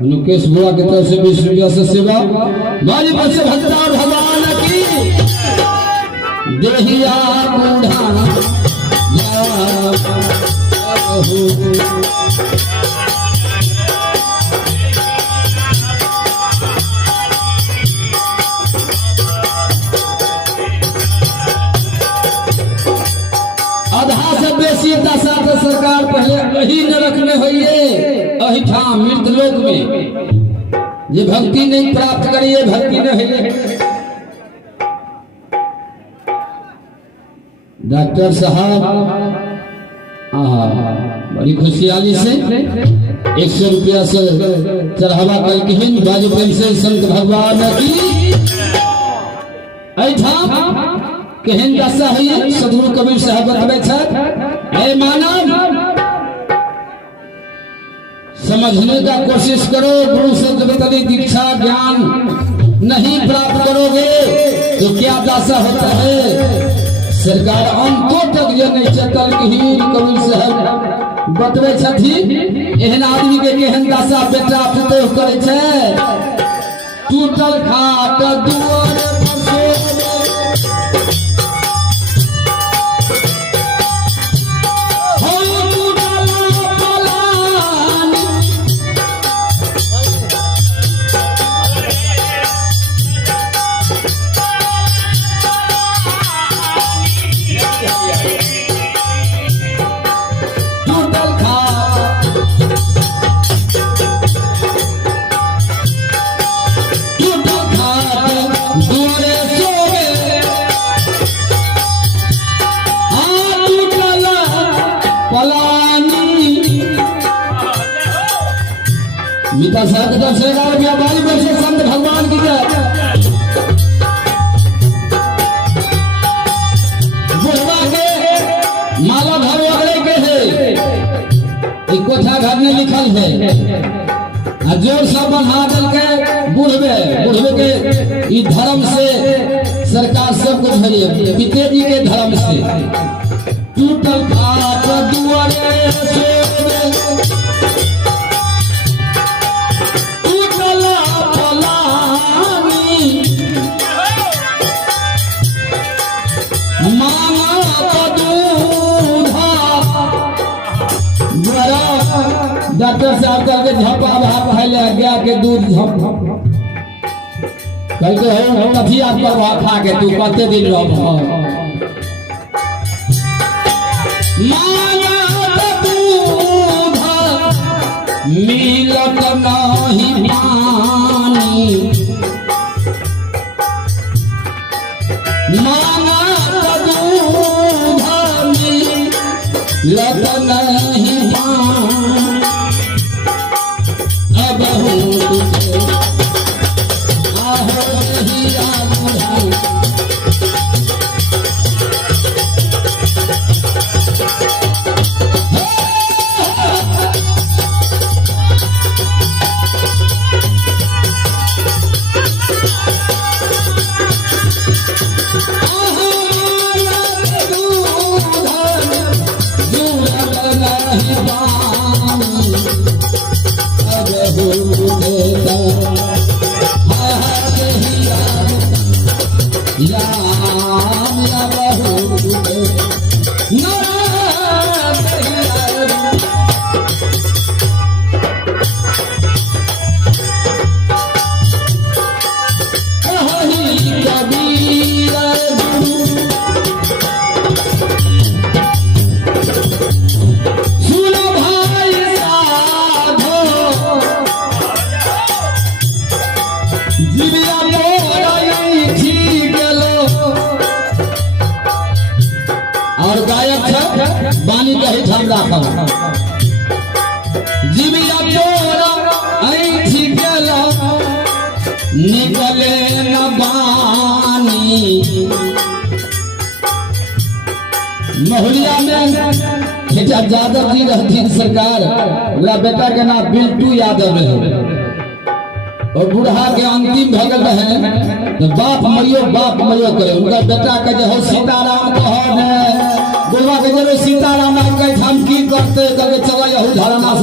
मुकेश बुआ की तरफ से 20 रुपया से सेवा माली पर से भक्ता भगवान की देहिया बूढ़ा आधा से बेसी दशा तो सरकार पहले वही नरक में होइए अहिठाम मृत लोक में ये भक्ति नहीं प्राप्त करिए भक्ति नहीं है। डॉक्टर साहब बड़ी खुशहाली से 100 रुपया से चढ़ावा कल बाजू प्रेम से संत भगवान की अहिठाम केहन दशा है सदगुरु कबीर साहब बतावे छथि मानव समझने का कोशिश करो गुरु से जब तक दीक्षा ज्ञान नहीं प्राप्त करोगे तो क्या दशा होता है। सरकार अंतों तक ये नहीं चतल कबीर साहब बतवे छथिन एहन आदमी के केहन दशा बेटा पुतोह करे छै टूटल खाट दुआर मीता साहब की तरफ से 11 रुपया बाली में से संत भगवान की जय। बुढ़वा के माला घर वगैरह के है कोठा घर में लिखल है जोर सब बना दल के बुढ़वे के ई धर्म से सरकार सब कुछ है पिते जी के धर्म से टूटल खाट दुआरे से डॉक्टर साहब करके झपा भाप है गया के दूध झप कहते हो कथी आप करवा खा के तू कते दिन रह मिलत नहीं पानी माना दूध मिलत नहीं और गायक बानी कही ठाम राखल जीविया तोरा ऐठी गेला निकले न बानी महुलिया में यादव जी रहथिन सरकार बेटा के नाम बिल्टू यादव रहे और बूढ़ा के अंतिम भगल रहे तो बाप मरियो करे उनका बेटा के जो सीताराम कहने बुढ़वा के जब सीताराम हम की करते चलो यहू धराना